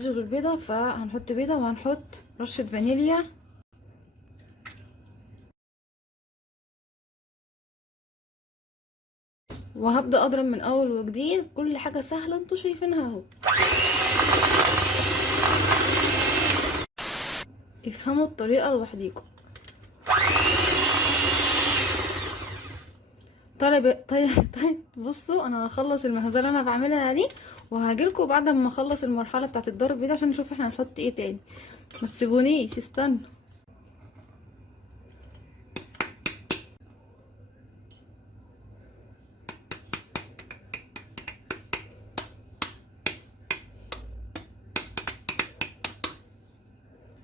غير البيضة، فهنحط بيضة وهنحط رشة فانيليا. وهبدأ اضرب من اول وجديد، كل حاجة سهلة انتوا شايفينها اهو. افهموا الطريقة لوحديكم. طيب بصوا، انا هخلص المهزله اللي انا بعملها دي وهاجيلكوا بعد ما اخلص المرحله بتاعه الضرب دي عشان نشوف احنا هنحط ايه تاني. ما تسيبونيش، استنى.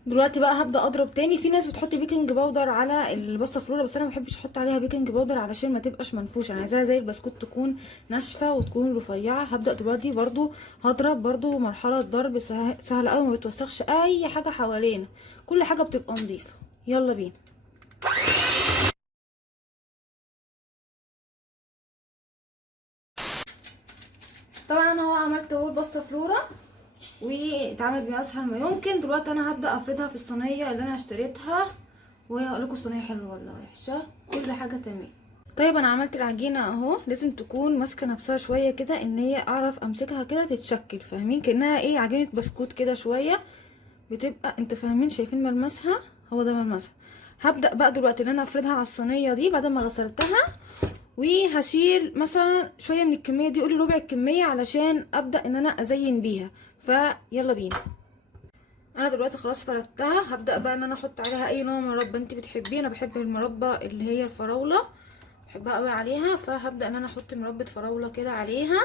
دلوقتي بقى هبدا اضرب تاني. في ناس بتحط بيكنج باودر على الباستا فلورا، بس انا ما بحبش احط عليها بيكنج باودر علشان ما تبقاش منفوشه، انا عايزاها زي البسكوت تكون ناشفه وتكون رفيعه. هبدا دلوقتي برضو هضرب، برضو مرحله ضرب سهله قوي، ما بتوسخش اي حاجه حوالينا، كل حاجه بتبقى نظيفه. يلا بينا. طبعا انا هو عملت اهو الباستا فلورا واتعمل باسهل ما يمكن. دلوقتي انا هبدا افردها في الصينيه اللي انا اشتريتها، وهقول لكم الصينيه حلوه ولا وحشه، كل حاجه تمام. طيب انا عملت العجينه اهو، لازم تكون ماسكه نفسها شويه كده، ان هي اعرف امسكها كده تتشكل، فاهمين؟ كانها ايه، عجينه بسكوت كده شويه بتبقى، انت فاهمين؟ شايفين ملمسها؟ هو ده ملمسها. هبدا بقى دلوقتي ان انا افردها على الصينيه دي بعد ما غسلتها، وهشيل مثلا شويه من الكميه دي، قولي ربع الكميه، علشان ابدا ان انا ازين بيها. فيلا بينا. انا دلوقتي خلاص فردتها، هبدا بقى ان انا احط عليها اي نوع مربى انت بتحبيه. انا بحب المربى اللي هي الفراوله، بحبها قوي عليها، فهبدا ان انا احط مربى فراوله كده عليها.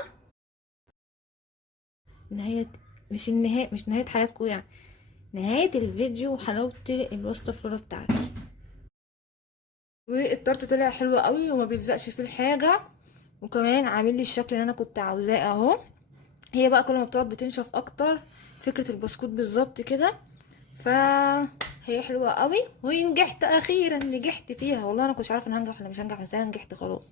نهايه، مش نهايه حياتكم يعني، نهايه الفيديو وحلاوه الوصفه الفلورا بتاعتي. والطرت طلع حلو قوي وما بيلزقش في الحاجه، وكمان عامل لي الشكل اللي انا كنت عاوزاه اهو. هي بقى كل ما بتقعد بتنشف اكتر، فكره البسكوت بالظبط كده. فهي حلوه قوي ونجحت اخيرا، نجحت فيها والله. انا كنتش عارفه ان هنجح ولا مش هنجح، بس انا نجحت خلاص.